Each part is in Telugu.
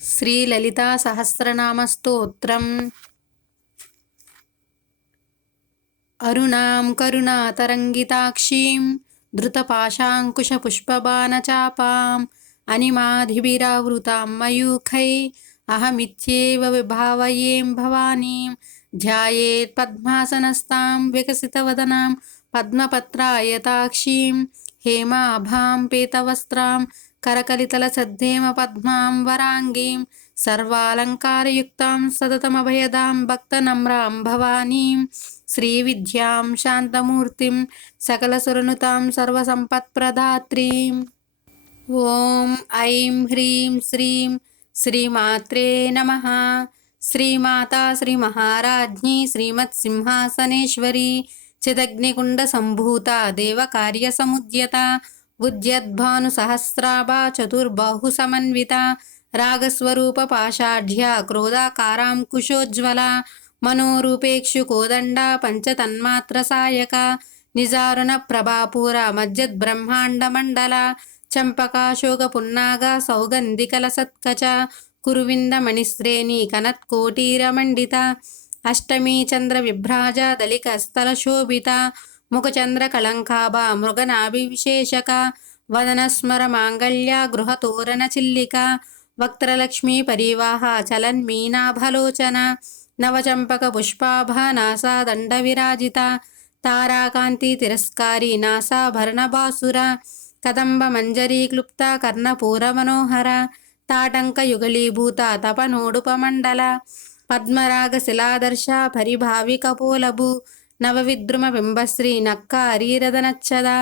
శ్రీ లలితా సహస్రనామ స్తోత్రం. అరుణాం కరుణాతరంగితాక్షీం ధృతపాశాంకుశపుష్పబాణచాపాం అనిమాధిభిరావృతాం మయూఖై అహమిత్యేవ విభావయేం భవానీం ధ్యాయేత్ పద్మాసనస్తాం వికసితవదనాం పద్మపత్రాయతాక్షీం హేమాభాం పీతవస్త్రాం करकलितलसद्धेम पद्मां वरांगीं सर्वालंकारयुक्तां सततमभयदां भक्तनम्रां भवानीं श्रीविद्यां शान्तमूर्तिं सकलसुरनुतां सर्वसम्पत्प्रदात्रीं ॐ ऐं ह्रीं श्रीं श्रीमात्रे नमः। श्रीमाता श्रीमहाराज्ञी श्रीमत्सिंहासनेश्वरी चिदग्निकुण्डसम्भूता देवकार्यसमुद्यता उद्यद्भानुसहस्राभा चतुर्बाहुसमन्विता रागस्वरूपपाषाढ्या क्रोधाकाराङ्कुशोज्ज्वला मनोरूपेक्षुकोदण्डा पञ्चतन्मात्रसायका निजारुणप्रभापूरा मज्जद्ब्रह्माण्डमण्डला चम्पकाशोकपुन्नागा सौगन्धिकलसत्कचा कुरुविन्दमणिश्रेणी कनत्कोटीरमण्डिता अष्टमी चन्द्रविभ्राजा दलिकस्थलशोभिता मुखचन्द्रकलङ्काभा मृगनाभिविशेषका वदनस्मर माङ्गल्या गृहतोरणचिल्लिका वक्त्रलक्ष्मी परिवाहा चलन्मीनाभलोचना नवचम्पकपुष्पाभा नासादण्डविराजिता ताराकान्ति तिरस्कारी नासाभरणभासुरा कदम्बमञ्जरीक्लुप्ता कर्णपूरमनोहरा ताटङ्कयुगलीभूता तपनोडुपमण्डला पद्मरागशिलादर्शा परिभाविकपोलभू नवविद्रुम बिंबश्री नक्कारीरदनच्छदा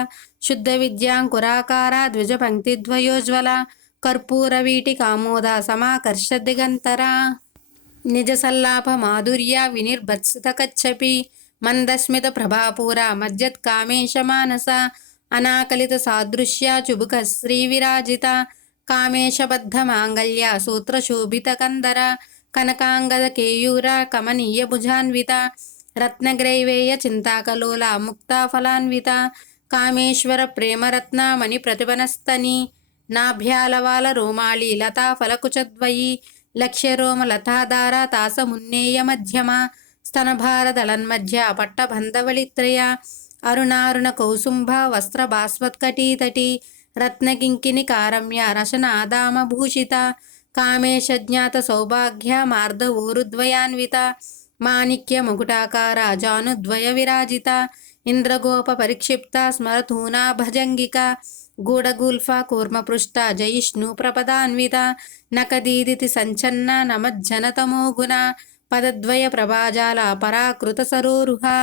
शुद्ध विद्यांकुराकारा द्विजपंक्तिद्वयोज्वला कर्पूरवीटिकामोदा समाकर्ष दिगंतरा निजसल्लाप माधुर्या विनिर्भत्सितकच्छपि मंदस्मित प्रभापूरा मज्जत्कामेश मानसा अनाकलित सादृश्या चुबुक श्रीविराजिता कामेशबद्ध मांगल्या सूत्रशोभित कंदरा कनकांगद केयूरा कमनीय भुजान्विता रत्नग्रैवेय चिंताकलोला मुक्ता फलान्विता कामेश्वर प्रेमरत्ना मणिप्रतिपनस्तनी नाभ्यालवाल रोमाळी लता फलकुचद्वयी लक्ष्यरोम लताधारा तासमुन्नेय मध्यमा स्तनभारदलन्मध्य पट्टबन्धवलित्रया अरुणारुण कौसुम्भा वस्त्रभास्वत्कटीतटी रत्नकिङ्किणी कारम्या रशनादामभूषिता कामेशज्ञात सौभाग्या मार्दवोरुद्वयान्विता माणिक्य मुकुटाकारा जानुद्वय विराजिता इंद्रगोप परिक्षिप्ता स्मरतूना भजंगिका गूढगुल्फा कूर्मपृष्ठा जयिष्णु प्रपदान्विता नकदीदिति संचन्ना नमज्जनतमो गुणा पदद्वय प्रभाजाला पराकृत सरोरुहा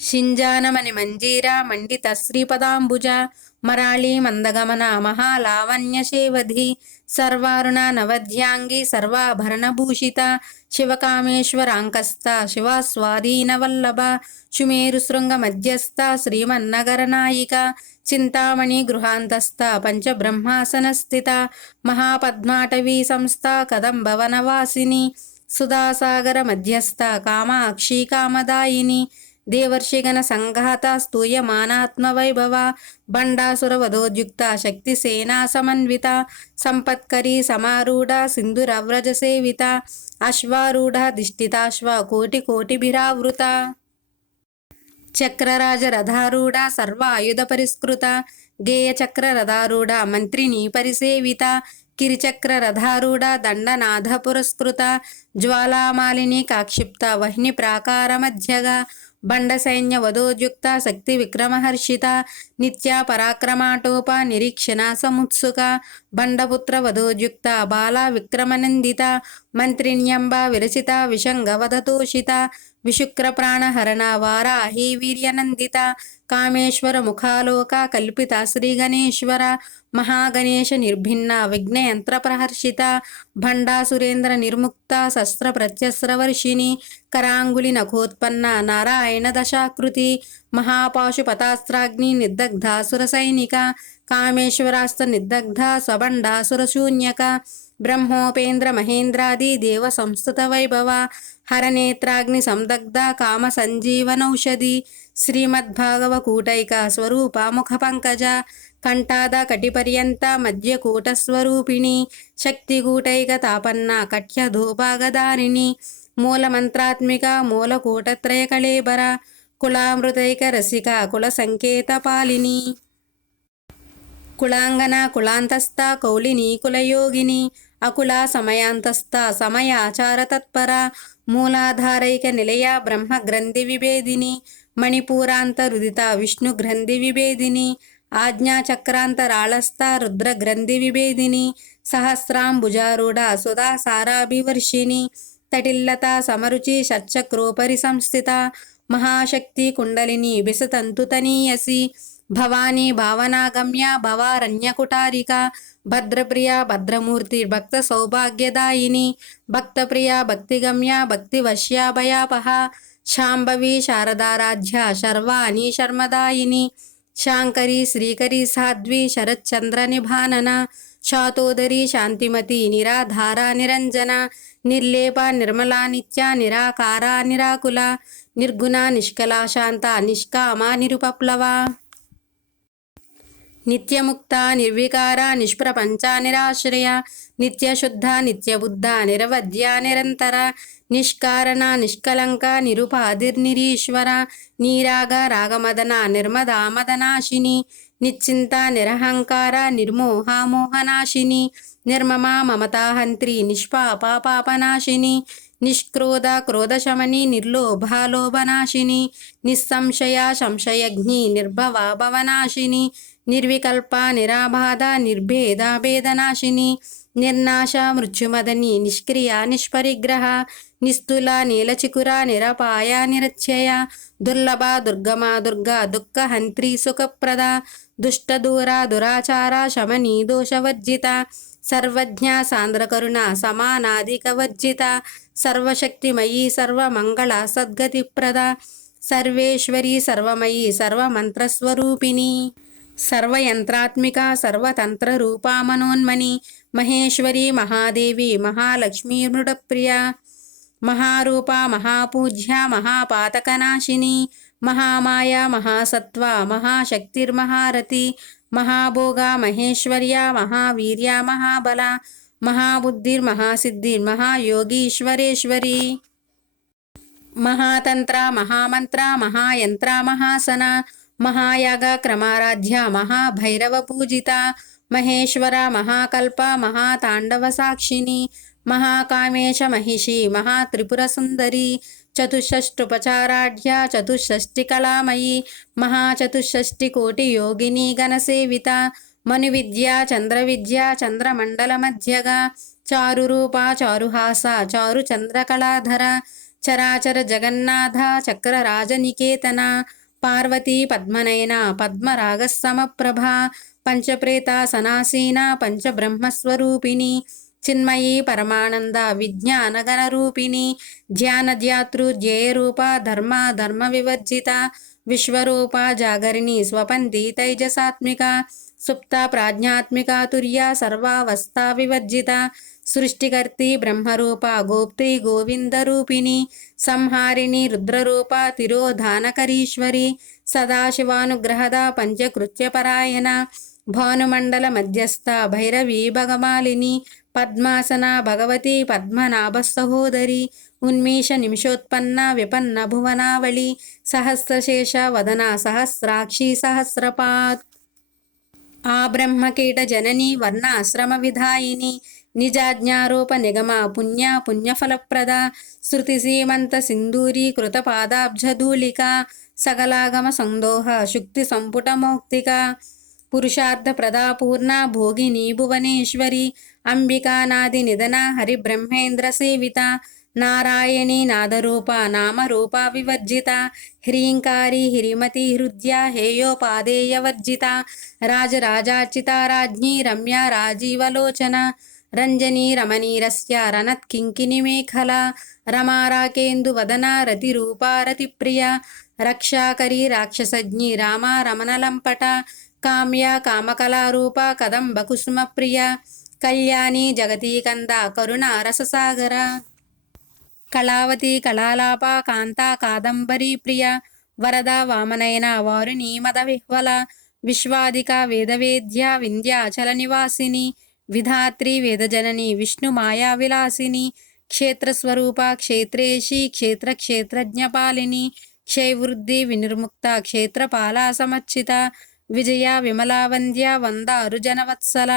शिंजानमणि मंजीरा मंडित श्रीपदांबुजा मराळी मंदगमना महालावण्यशेवधी सर्वारुणा नवध्यांगी सर्वाभरणभूषिता शिवकामेश्वरांकस्ता शिवास्वाधीनवल्लभा शुमेरुशृंगमध्यस्था श्रीमन्नगरनायिका चिंतामणि गृहान्तस्था पंचब्रह्मासनस्थिता महापद्माटवी संस्था कदम्बवनवासिनी सुधासागर मध्यस्था कामाक्षी कामदायिनी देवर्षिगण संघाता स्तूयमानात्मवैभवा बंडासुरवधोद्युक्ता शक्तिसेना समन्विता संपत्करी समारूढ़ा सिंधुरव्रज सेविता अश्वारूढ़ा दिष्टिताश्वा कोटिकोटिभिरावृता चक्रराज रथारूढ़ा सर्वायुध परिष्कृता गेयचक्र रथारूढ़ा मंत्रिणी परिसेविता किरिचक्र रथारूढ़ा दंडनाथ पुरस्कृता ज्वालामालिनी काक्षिप्ता वह्नि प्राकार मध्यगा बंड सैन्य वधोद्युक्ता शक्ति विक्रमहर्षिता नित्या पराक्रमाटोपा निरीक्षणा समुत्सुका बंडपुत्र वधोद्युक्ता बाला विक्रमनंदिता मंत्रिण्यंबा विरचिता विशंगवधतोषिता विशुक्र प्राणहरणा वाराही वीर्यनंदिता कामेश्वर मुखालोका कल्पिता श्री गणेश्वर महागणेश निर्भिन्ना विघ्नयंत्र प्रहर्षिता भंडासुरेंद्र निर्मुक्ता शस्त्र प्रत्यस्रवर्षिणी करांगुली नखोत्पन्ना नारायण दशाकृति महापाशुपतास्त्राग्नि निर्दग्धासुर सैनिका कामेश्वरास्त्र निर्दग्धा स्वबंडासुर शून्यका ब्रह्मोपेन्द्र महेन्द्रादि देव संस्तुत वैभवा हरनेत्राग्नि संदग्धा काम संजीवनौषधि श्रीमद्भागवकूटैका स्वरूपा मुख पंकजा కంఠాద కటిపర్యంత మధ్యకూటస్వరూపిణి శక్తికూటైకతాపన్న కట్యధూపాగదారిణి మూలమంత్రాత్మిక మూలకూటత్రయ కళేబర కులామృతైక రసిక కుల సంకేత పాలిని కులాంగన కులాంతస్థ కౌలిని కులయోగిని అకుల సమయాంతస్థ సమయాచార తత్పర మూలాధారైక నిలయ బ్రహ్మ గ్రంథి విభేదిని మణిపూరాంతరుదిత విష్ణు గ్రంథి విభేదిని ఆజ్ఞాచక్రాంతరాళస్థ రుద్ర గ్రంథి విభేదిని సహస్రాంబుజారూఢ సుధా సారాభివర్షిణి తటిల్లత సమరుచి షట్చక్రోపరి సంస్థిత మహాశక్తి కుండలిని విసతంతుతనీయసి భవానీ భావనాగమ్య భవారణ్యకుటారిక భద్రప్రియ భద్రమూర్తి భక్త సౌభాగ్యదాయిని భక్తప్రియ భక్తిగమ్య భక్తివశ్యాభయాపహ శాంభవి శారదారాధ్య శర్వాణి శర్మదాయిని శాంకరి శ్రీకరి సాధ్వి శరచ్చంద్ర నిభానన శాతోదరి శాంతిమతి నిరాధార నిరంజన నిర్లేప నిర్మలా నిత్య నిరాకార నిరాకుల నిర్గుణ నిష్కల శాంత నిష్కామ నిరుపప్లవ నిత్యముక్త నిర్వికార నిష్ప్రపంచ నిరాశ్రయ నిత్యశుద్ధ నిత్యబుద్ధ నిరవధ్య నిరంతర నిష్కారణ నిష్కలంక నిరుపాధిర్నిరీశ్వర నీరాగ రాగమదన నిర్మదామదనాశిని నిశ్చింత నిరహంకార నిర్మోహ మోహనాశిని నిర్మమ మమతాహంత్రి నిష్పాప పాపనాశిని నిష్క్రోధ క్రోధశమని నిర్లోభాలోభనాశిని నిస్సంశయ సంశయజ్ఞి నిర్భవ భవనాశిని నిర్వికల్ప నిరాబాధ నిర్భేద భేదనాశిని నిర్నాశ మృత్యుమదని నిష్క్రియ నిష్పరిగ్రహ నిస్తుల నీలచికుర నిరపాయ నిరత్యయ దుర్లభ దుర్గమ దుర్గా దుఃఖహంత్రి సుఖప్రద దుష్టదూర దురాచార శమని దోషవర్జిత సర్వజ్ఞ సాంద్రకరుణ సమానాధికవర్జిత సర్వశక్తిమయీ సర్వమంగళ సద్గతిప్రద సర్వేశ్వరి సర్వమయీ సర్వమంత్రస్వరూపిణి సర్వయంత్రాత్మిక సర్వతంత్రరూపా మనోన్మని మహేశ్వరి మహాదేవి మహాలక్ష్మీ మృడప్రియ మహారూప మహాపూజ్య మహాపాతకనాశిని మహామాయ మహాసత్వ మహాశక్తిర్మహారతి మహాభోగ మహేశ్వర్య మహావీర్య మహాబల మహాబుద్ధిర్మహాసిద్ధిర్మహాయోగీశ్వరేశ్వరి మహాతంత్ర మహామంత్ర మహాయంత్ర మహాసన మహాయాగ క్రమారాధ్య మహాభైరవ పూజిత మహేశ్వర మహాకల్ప మహాతాండవ సాక్షిని మహాకామేశ మహిషి మహాత్రిపుర సుందరి చతుషష్టుపచారాఢ్య చతుషష్టికళామయీ మహాచతుషష్టికోటి యోగిని గణసేవిత మనువిద్య చంద్రవిద్య చంద్రమండల మధ్యగా చారురూప చారుహాస చారు చంద్రకళాధర చరాచర జగన్నాథ చక్రరాజనికేతన పార్వతీ పద్మనయన పద్మరాగసమప్రభ పంచప్రేత సనాసీన పంచబ్రహ్మస్వరూపిణి చిన్మయీ పరమానంద విజ్ఞానగణరూపిణి ధ్యానధ్యాతృధ్యేయరూప ధర్మ ధర్మ వివర్జిత విశ్వరూప జాగరిణి స్వపంతి తైజసాత్మిక సుప్త ప్రాజ్ఞాత్మిక తుర్య సర్వావస్థా వివర్జిత సృష్టికర్తి బ్రహ్మరూప గోప్త్రి గోవిందరూపిణి సంహారిణి రుద్రరూప తిరోధానకరీశ్వరి సదాశివానుగ్రహద పంచకృత్యపరాయణ భానుమండల మధ్యస్థ భైరవీ భగమాలిని పద్మాసన భగవతి పద్మనాభ సహోదరి ఉన్మీష నిమిషోత్పన్న విపన్న భువనావళి సహస్రశేష వదన సహస్రాక్షి సహస్రపాత్ ఆ బ్రహ్మకీట జనని వర్ణాశ్రమ విధాయిని నిజాజ్ఞారూప నిగమ పుణ్య పుణ్యఫలప్రద శృతి సీమంత సింధూరీ కృత పాదాబ్జధూళిక సకలాగమ సందోహ శుక్తి సంపుట మౌక్తిక పురుషార్థ ప్రదా పూర్ణ భోగిని భువనేశ్వరి అంబికానాది నిధన హరిబ్రహ్మేంద్ర సేవిత నారాయణీ నాదరూప నామరూప వివర్జిత హ్రీంకారి హిరిమతి హృద్య హేయోపాదేయవర్జిత రాజరాజార్చిత రాజ్ఞీ రమ్య రాజీవలోచన రంజనీ రమణీరస్య రణత్కింకిని మేఖల రమారాకేందువదన రతిరూప రతిప్రియ రక్షాకరీ రాక్షసజ్ఞి రామ రమణలంపట కామ్య కామకళారూప కదంబ కుసుమప్రియ కళ్యాణి జగతీకంద కరుణ రససాగర కళావతి కళాలాప కాంత కాదంబరీ ప్రియ వరద వామనయన వారుణీ మద విహ్వల విశ్వాదికా వేదవేద్యా వింధ్యాచల నివాసిని విధాత్రి వేదజనని విష్ణుమాయా విలాసిని క్షేత్రస్వరూప క్షేత్రేషి క్షేత్రజ్ఞపాలిని క్షయవృద్ధి వినిర్ముక్త క్షేత్రపాలా సమర్చిత విజయ విమలావంద్య వందారు జనవత్సల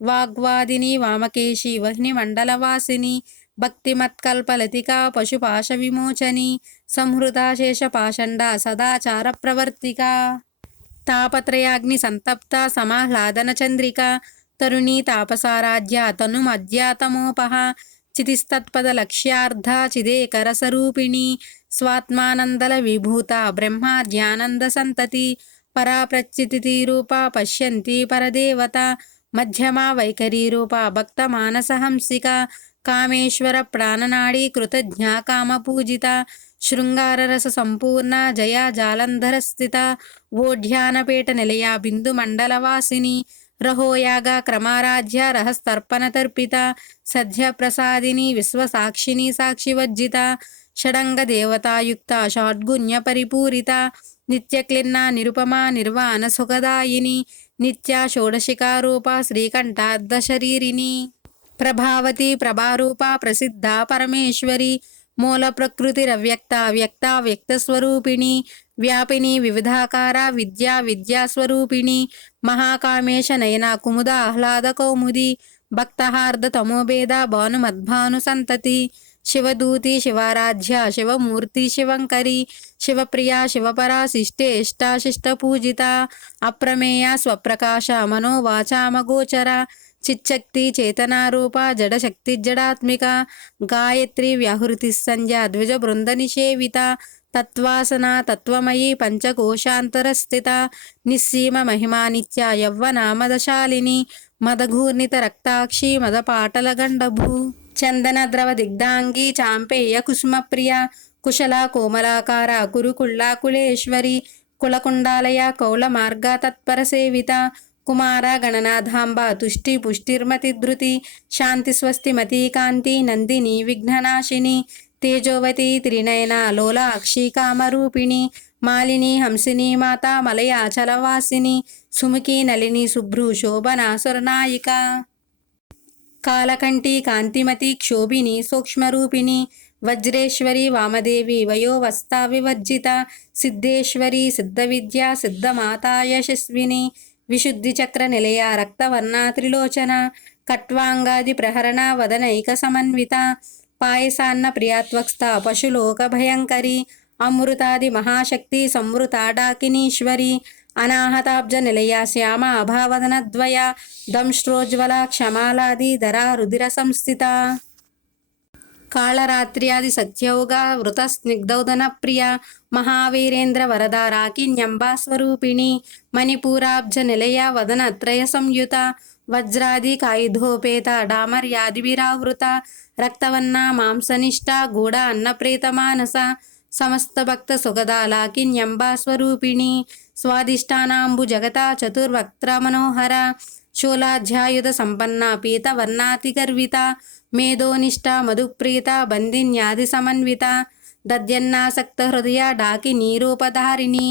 వాగ్వాదిని వామకేశి వహ్ని మండలవాసిని భక్తిమత్కల్పలతికా పశుపాశ విమోచని సంహృతా శేషపాషండ సదాచార ప్రవర్తిక తాపత్రయాగ్ని సంతప్త సమాహ్లాదన చంద్రిక తరుణీ తాపసారాధ్య తనుమధ్యాతమోపహ చితిస్తత్పద లక్ష్యార్థ చిదేకరసరూపిణి స్వాత్మానందల విభూత బ్రహ్మాద్యానంద సంతతి పరా ప్రచితి రూప పశ్యంతి పరదేవత మధ్యమా వైఖరీ రూప భక్త మానసహంసిక కామేశ్వర ప్రాణనాడీ కృతజ్ఞా కామపూజిత శృంగారరస సంపూర్ణ జయా జాలంధర స్థిత ఓఢ్యానపేట నిలయ బిందు మండలవాసిని రహోయాగ క్రమారాధ్య రహస్తర్పణ తర్పిత సద్య ప్రసాదిని విశ్వసాక్షిని సాక్షివర్జిత షడంగ దేవతాయుక్త షాడ్గుణ్య పరిపూరిత నిత్యక్లిన్న నిరుపమా నిర్వాణ సుఖదాయిని నిత్యా షోడశికారూప శ్రీకంఠార్ధశరీరిణి ప్రభావతి ప్రభారూప ప్రసిద్ధ పరమేశ్వరి మూల ప్రకృతిరవ్యక్త వ్యక్త వ్యక్తస్వరూపిణి వ్యాపిని వివిధాకార విద్యాస్వరూపిణి మహాకామేశ నయన కుముద ఆహ్లాద కౌముది భక్తహార్ద తమోభేద భానుమద్భాను సంతతి శివదూతి శివారాధ్య శివమూర్తి శివంకరి శివప్రియ శివపరా శిష్టేష్టాశిష్ట పూజిత అప్రమేయ స్వప్రకాశ మనోవాచామగోచర చిచ్చక్తి చేతనారూప జడశక్తి జడాత్మిక గాయత్రి వ్యాహృతి సంధ్య ద్విజ బృంద నిషేవిత తత్వాసన తత్వమయీ పంచకోశాంతరస్థిత నిస్సీమ మహిమా నిత్య యవ్వనామదశాలిని మదఘూర్ణిత రక్తాక్షి మదపాటల గండభూ చందన ద్రవ దిగ్ధాంగి చాంపేయ కుసుమప్రియ కుశల కోమలాకార కురుకుళ్ళ కులేశ్వరి కులకుండాలయ కౌల మార్గ తత్పర సేవిత కుమార గణనాథాంబ తుష్టి పుష్టిర్మతి ధృతి శాంతి స్వస్తి మతి కాంతి నందిని విఘ్ననాశిని తేజోవతి త్రినయన లోలాక్షి కామరూపిణి మాలిని హంసిని మాత మలయాచలవాసిని సుముఖి నలిని శుభ్రు శోభనా సురనాయిక కాలకంఠి కాంతిమతి క్షోభిని సూక్ష్మరూపిణి వజ్రేశ్వరి వామదేవి వయోవస్థా వివర్జిత సిద్ధేశ్వరి సిద్ధవిద్యా సిద్ధమాతా యశస్విని విశుద్ధి చక్ర నిలయ రక్తవర్ణ త్రిలోచన కట్వాంగాది ప్రహరణ వదనైక సమన్విత పాయసాన్న ప్రియాత్వక్స్థ పశులోక భయంకరి అమృతాది మహాశక్తి సంవృత డాకినీశ్వరి అనాహతాబ్జ నిలయ శ్యామ అభావదనద్వయ దంశ్రోజ్వల క్షమాలాది ధరా రుధిర సంస్థిత కాళరాత్ర్యాది సత్యౌగ వృత స్నిగ్ధౌదన ప్రియ మహావీరేంద్ర వరద రాకిన్యంబా స్వరూపిణి మణిపూరాబ్జ నిలయ వదనత్రయ సంయుత వజ్రాది కాయుధోపేత డామర్యాదివిరావృత రక్తవన్న మాంసనిష్ట గూఢ అన్నప్రేత మానస సమస్త భక్త సుగదాలాకిన్యంబా స్వరూపిణి స్వాదిష్టానాంబు జగత చతుర్వక్త్ర మనోహర శూలాధ్యాయుధ సంపన్న పీతవర్ణాతి గర్విత మేధోనిష్ట మధుప్రీత బంధిన్యాది సమన్విత దద్యన్నాసక్త హృదయ డాకినీ రూపధారిణి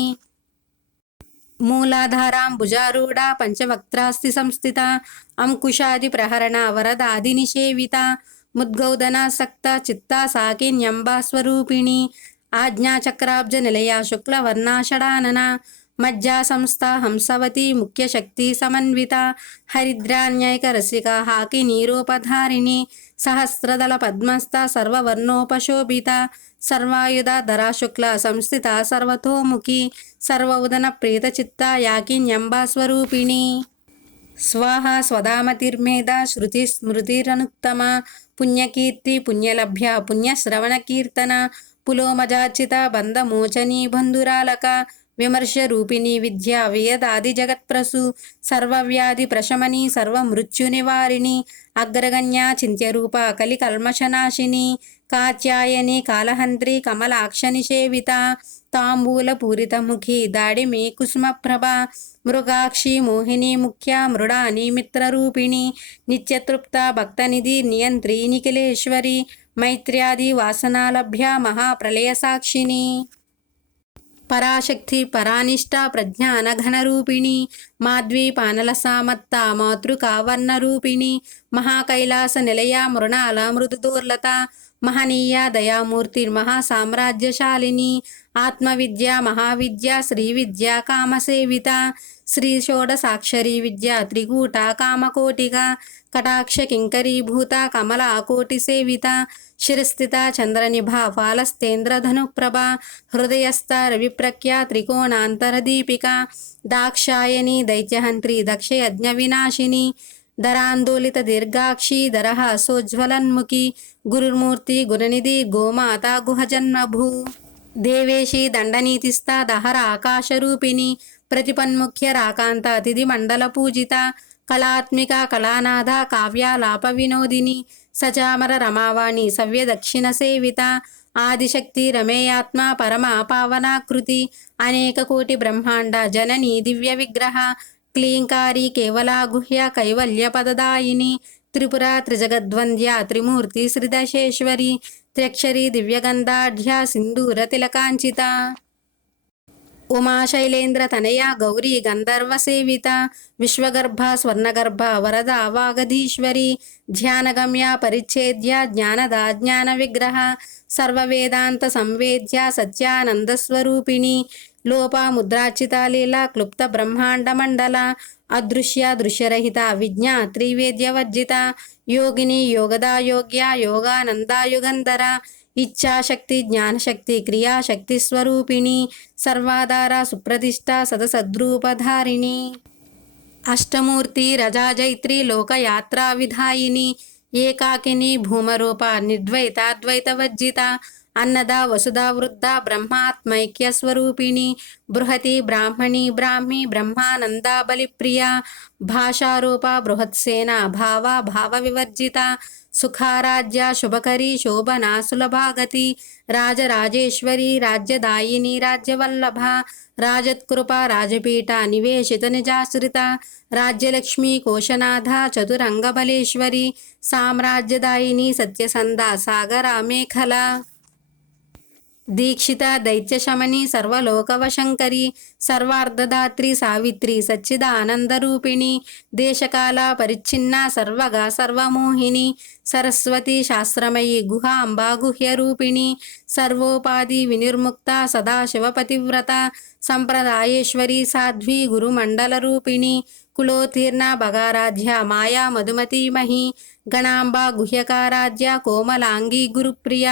మూలాధారాంబుజారూఢ పంచవక్త్రాస్తి సంస్థిత అంకుశాది ప్రహరణ వరదాది నిషేవిత ముద్గౌదనాసక్త చిత్తా సాకిన్యంబా స్వరూపిణి ఆజ్ఞాచక్రాబ్జ నిలయ శుక్లవర్ణాషడానన మజ్జా సంస్థ హంసవతి ముఖ్యశక్తి సమన్విత హరిద్రాన్యైక రసిక హాకినీ రూపధారిణి సహస్రదళ పద్మస్థ సర్వవర్ణోపశోభిత సర్వాయుధ ధరాశుక్ల సంస్థిత సర్వతోముఖి సర్వౌదన ప్రీతచిత్త యాకిన్యంబా స్వరూపిణి స్వాహ స్వదామతిర్మేధ శృతి స్మృతిరనుత్తమ పుణ్యకీర్తి పుణ్యలభ్య పుణ్యశ్రవణ కీర్తన పులోమజార్చిత బంధమోచనీ బంధురాలక విమర్శ రూపిణి విద్య వేదాది జగత్ప్రసు సర్వవ్యాధి ప్రశమని సర్వమృత్యు నివారిణి అగ్రగణ్య చింత్యరూప కలికల్మషనాశిని కాత్యాయని కాలహంత్రి కమలాక్ష నిషేవిత తాంబూల పూరితముఖి దాడిమి కుసుమప్రభ మృగాక్షి మోహిని ముఖ్య మృడాని మిత్రరూపిణి నిత్యతృప్త భక్తనిధి నియంత్రి నిఖిలేశ్వరి మైత్ర్యాది వాసనాలభ్య మహాప్రళయ సాక్షిని పరాశక్తి పరానిష్ట ప్రజ్ఞానఘనరూపిణి మాద్వీపానల సామత్త మాతృకావర్ణరూపిణి మహాకైలాస నిలయ మృణాల మృదుదూర్లత మహనీయ దయామూర్తి మహాసామ్రాజ్యశాలిని ఆత్మవిద్య మహావిద్య శ్రీవిద్య కామసేవిత శ్రీ షోడసాక్షరీ విద్య త్రికూట కామకోటిక కటాక్ష కింకరీభూత కమలా కోటి సేవిత శిరస్థిత చంద్రనిభ ఫాలస్తేంద్రధనుప్రభ హృదయస్థ రవిప్రఖ్య త్రికోణాంతరదీపిక దాక్షాయని దైత్యహంత్రి దక్షయజ్ఞ వినాశిని ధరాందోళిత దీర్ఘాక్షి దరహ సోజ్వలన్ముఖి గురుమూర్తి గురునిధి గోమాత గుహజన్మభూ దేవేశి దండనీతిస్థ దహర ఆకాశరూపిణి ప్రతిపన్ముఖ్య రాకాంత తిథి మండల పూజిత కళాత్మిక కళానాథ కావ్యాలాప వినోదిని సచామర రమావాణి సవ్య దక్షిణ సేవిత ఆదిశక్తి రమేయాత్మ పరమ పావనాకృతి అనేక కోటి బ్రహ్మాండ జనని దివ్య విగ్రహ క్లీంకారి కేవలా గుహ్య కైవల్య పదదాయిని త్రిపుర త్రిజగద్వంద్య త్రిమూర్తి శ్రీదశేశ్వరి త్ర్యక్షరి దివ్యగంధాఢ్య సింధూర తిలకాంచిత ఉమాశైలేంద్ర తనయ గౌరీ గంధర్వ సేవిత విశ్వగర్భ స్వర్ణగర్భ వరద వాగధీశ్వరి ధ్యానగమ్య పరిచ్ఛేద్య జ్ఞానద జ్ఞాన విగ్రహ సర్వవేదాంత సంవేద్య సత్యానందస్వరూపిణి లోప ముద్రాచిత లీల క్లుప్త బ్రహ్మాండ మండల అదృశ్య దృశ్యరహిత విజ్ఞ త్రివేద్యవర్జిత యోగిని యోగదా యోగ్య యోగానందాయుగంధర ఇచ్ఛాశక్తి జ్ఞానశక్తి క్రియాశక్తి స్వరూపిణి సర్వాధార సుప్రతిష్ట సదసద్రూపధారిణి అష్టమూర్తి రజాజైత్రి లోకయాత్రా విధాయిని ఏకాకిని భూమరూప నిర్ద్వైతాద్వైతవర్జిత అన్నద వసుధా వృద్ధ బ్రహ్మాత్మైక్య స్వరూపిణి బృహతి బ్రాహ్మణి బ్రాహ్మి బ్రహ్మానంద బలిప్రియ భాషారూప బృహత్సేన భావ భావ వివర్జిత సుఖారాజ్య శుభకరి శోభనా సులభాగతి రాజరాజేశ్వరి రాజ్యదాయిని రాజ్యవల్లభ రాజత్కృప రాజపీఠ నివేశిత నిజాశ్రిత రాజ్యలక్ష్మి కోశనాథ చతురంగబలేశ్వరి సామ్రాజ్యదాయిని సత్యసంద సాగర మేఖల దీక్షిత దైత్యశమని సర్వలోకవశంకరి సర్వార్ధదాత్రి సావిత్రి సచ్చిదానందరూపిణి దేశకాల పరిచ్ఛిన్న సర్వగా సర్వమోహిని సరస్వతి శాస్త్రమయీ గుహాంబా గుహ్యరూపిణి సర్వోపాధి వినిర్ముక్త సదాశివపతివ్రత సంప్రదాయేశ్వరి సాధ్వి గురుమండలరూపిణి కులోతీర్ణ భగారాధ్య మాయా మధుమతీమహి గణాంబా గుహ్యకారాధ్య కోమలాంగి గురుప్రియ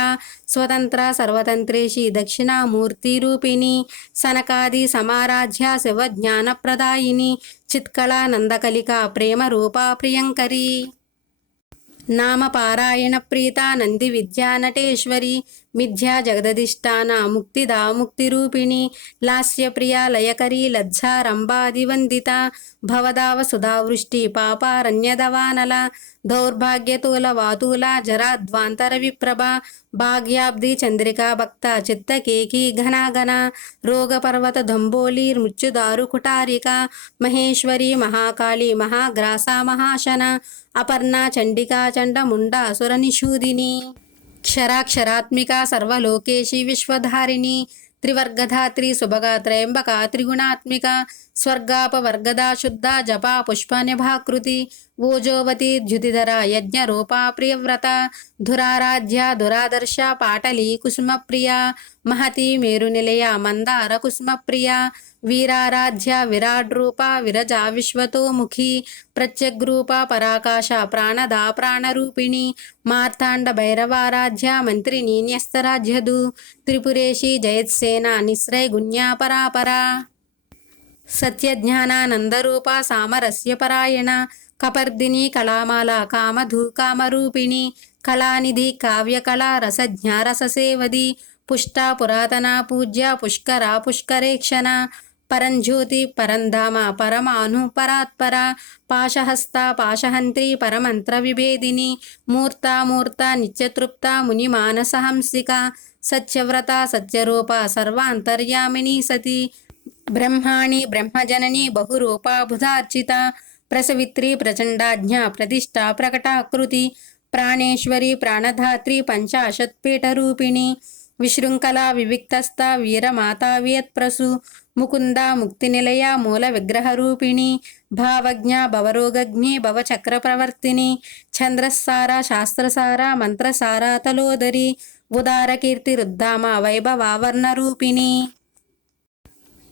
స్వతంత్ర సర్వతంత్రేషి దక్షిణామూర్తిరూపిణి సనకాది సమారాధ్య శివజ్ఞానప్రదాయిని చిత్కళా నందకలిక ప్రేమరూపా ప్రియంకరి నామపారాయణ ప్రీత నంది విద్యా నటేశ్వరి మిథ్యా జగదధిష్టాన ముక్తిదా ముక్తిరూపిణి లాస్యప్రియ లయకరి లజ్జారంభాదివందిత భవదావ సుధావృష్టి పాపారణ్యదవానల దౌర్భాగ్యతూల వాతూల జరాధ్వాంతర విప్రభ భాగ్యాబ్ది చంద్రికా భక్త చిత్తకేకి ఘనాఘన రోగపర్వత దంబోలి మృత్యుదారు కుటారిక మహేశ్వరి మహాకాళి మహాగ్రాస మహాశన అపర్ణ చండికా చండముండ సురనిషూదిని క్షరాక్షరాత్మిక సర్వలోకేశి విశ్వధారిణి త్రివర్గధాత్రి సుభగా త్రయంబక త్రిగుణాత్మిక స్వర్గాపవర్గదా శుద్ధ జపా పుష్పనిభాకృతి ఓజోవతి ద్యుతిధర యజ్ఞరూపా ప్రియవ్రత ధురారాధ్య దురాదర్శ పాటలి కుసుమప్రియ మహతి మేరునిలయ మందార కుసుమప్రియ వీరారాధ్య విరాడ్రూప విరజా విశ్వతోముఖి ప్రత్యగ్రూప పరాకాశ ప్రాణదా ప్రాణరూపిణి మార్తాండ భైరవారాధ్య మంత్రిని న్యస్తరాధ్యదు త్రిపురేషి జయత్సేన నిశ్రయ గుణ్యా పరాపరా సత్యజ్ఞానానందరూప సామరస్యపరాయణ కపర్దిని కళామాల కామధూ కామరూపిణి కళానిధి కావ్యకళా రసజ్ఞ రససేవది పుష్ట పురాతన పూజ్య పుష్కర పుష్కరేక్షణ పరంజ్యోతి పరంధామ పరమాను పరాత్పర పాశహస్త పాశహంత్రి పరమంత్ర విభేదిని మూర్తామూర్త నిత్యతృప్త మునిమానసహంసిక సత్యవ్రత సత్యరూప సర్వాంతర్యామిని సతి బ్రహ్మాణి బ్రహ్మజనని బహురూపాబుధార్చిత ప్రసవిత్రి ప్రచండాజ్ఞ ప్రతిష్టా ప్రకటాకృతి ప్రాణేశ్వరి ప్రాణధాత్రి పంచాశత్పీఠరూపిణి విశృంఖలా వివిక్తస్థా వీరమాతా వియత్ప్రసు ముకుందా ముక్తినిలయ మూల విగ్రహరూపిణి భావజ్ఞ భవరోగజ్ఞే భవచక్రప్రవర్తిని ఛంద్రస్సారా శాస్త్రసారా మంత్రసారా తలోదరి ఉదారకీర్తిరుద్ధామ వైభవావర్ణరూపిణి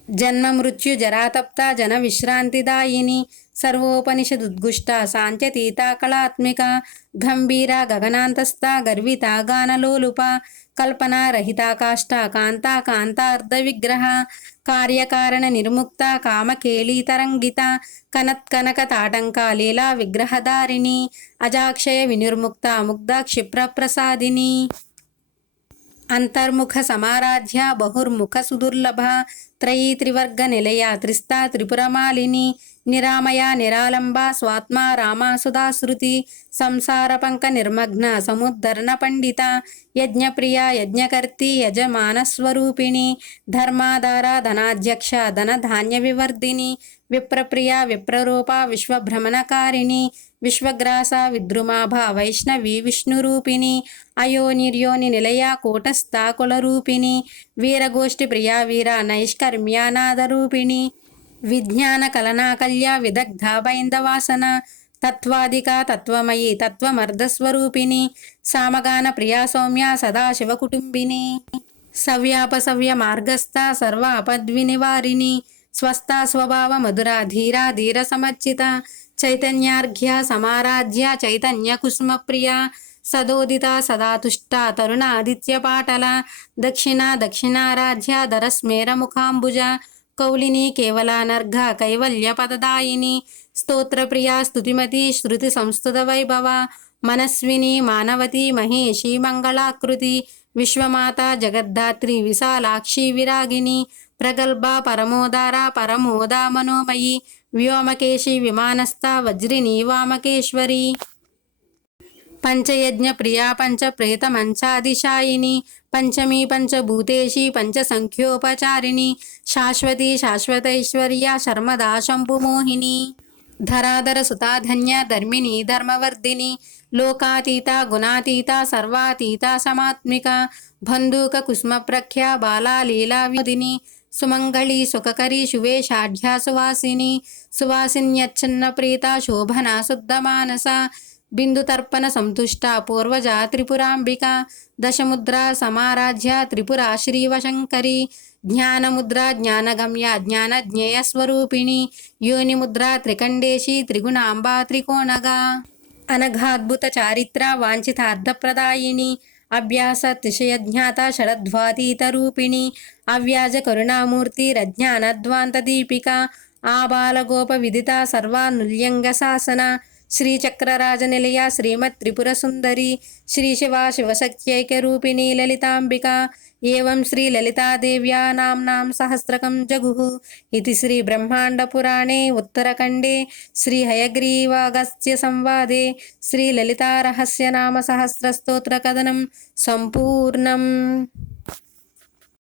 జన్మ మృత్యు జరాతప్త జన విశ్రాంతిదాయిని సర్వోపనిషదుద్గుష్ట సాంత్యతీత కళాత్మిక గంభీర గగనాంతస్థ గర్విత గానలోలుప కల్పనా రహిత కాష్ట కాంతా కాంతార్ధ విగ్రహ కార్యకారణ నిర్ముక్త కామకేళీ తరంగిత కనత్కనక తాటంక లీలా విగ్రహధారిణి అజాక్షయ వినిర్ముక్త ముగ్ధ క్షిప్ర ప్రసాదిని అంతర్ముఖ సమారాధ్య బహుర్ముఖ సుదుర్లభ త్రయీ త్రివర్గ నిలయ త్రిస్తా త్రిపురమాలిని నిరామయ నిరాలంబ స్వాత్మా రామా సుధాశ్రుతి సంసార పంక నిర్మగ్న సముద్ధరణ పండిత యజ్ఞప్రియ యజ్ఞకర్తి యజమానస్వరూపిణి ధర్మాధార ధనాధ్యక్ష ధనధాన్య వివర్ధిని విప్రప్రియ విప్రరూప విశ్వభ్రమణకారిణి విశ్వగ్రాస విద్రుమాభ వైష్ణవి విష్ణురూపిణి అయోనిర్యోని నిలయ కూటస్థ కులరూపిణి వీరగోష్ఠి ప్రియా వీర నైష్కర్మ్యానాదరూపిణి విజ్ఞాన కలనాకల్య విదగ్ధ బైందవాసన తత్వాదిక తత్వమయీ తత్వమర్ధస్వరూపిణి సామగాన ప్రియా సౌమ్య సదాశివ కుటుంబిని సవ్యాపసవ్య మార్గస్థ సర్వ అపద్వినివారిణి స్వస్థ స్వభావ మధుర ధీరా ధీర సమర్చిత చైతన్యార్ఘ్య సమారాధ్య చైతన్య కుసుమప్రియ సదోదిత సదాతుష్ట తరుణ ఆదిత్య పాటల దక్షిణ దక్షిణారాధ్య ధరస్మేర ముఖాంబుజ కౌలిని కేవలానర్ఘ కైవల్య పదదాయిని స్తోత్రప్రియ స్తుతిమతి శృతి సంస్థుత వైభవ మనస్విని మానవతి మహేషి మంగళాకృతి విశ్వమాత జగద్ధాత్రి విశాలాక్షి విరాగిని ప్రగల్భ పరమోదార పరమోదా మనోమయి వ్యోమకేశి విమానస్థ వజ్రిని వామకేశ్వరి పంచయజ్ఞ ప్రియా పంచ ప్రేత మంచాదిశాయిని పంచమీ పంచభూతేషి పంచసంఖ్యోపచారిణి శాశ్వతి శాశ్వతైశ్వర్య శర్మదా శంభుమోహిని ధరాధర సుతాధన్య ధర్మిణి ధర్మవర్ధిని లోకాతీత గుణాతీత సర్వాతీత సమాత్మిక బంధూక కుసుమప్రఖ్య బాలా లీలా వినోదిని సుమంగళి సుఖకరి శువేషాఢ్యా సువాసిని సువాసిన్యచ్చన్న ప్రీత శోభన శుద్ధమానస బిందుతర్పణ సంతుష్ట పూర్వజా త్రిపురాంబిక దశముద్ర సమారాధ్య త్రిపుర శ్రీవశంకరి జ్ఞానముద్ర జ్ఞానగమ్య జ్ఞానజ్ఞేయ స్వరూపిణి యోనిముద్ర త్రికండేశి త్రిగుణాంబా త్రికోణగా అనఘాద్భుత చారిత్ర వాంఛితార్థప్రదాయిని అభ్యాసతిశయజ్ఞాత షడధ్వాతీతరూపిణి అవ్యాజ కరుణామూర్తి రజ్ఞానధ్వాంతదీపిక ఆబాలగోప విదిత సర్వానుల్యంగ శాసన శ్రీచక్రరాజనిలయ శ్రీమత్ త్రిపుర సుందరి శ్రీ శివ శివశక్త్యైక్యరూపిణి లలితాంబిక ఏవం శ్రీ లలితాదేవ్యా నామ్నాం సహస్రకం జగుః ఇది శ్రీ బ్రహ్మాండపురాణే ఉత్తరఖండే శ్రీ హయగ్రీవాగస్త్య సంవాదే శ్రీ లలితారహస్య నామ సహస్రస్తోత్ర కథనం సంపూర్ణం.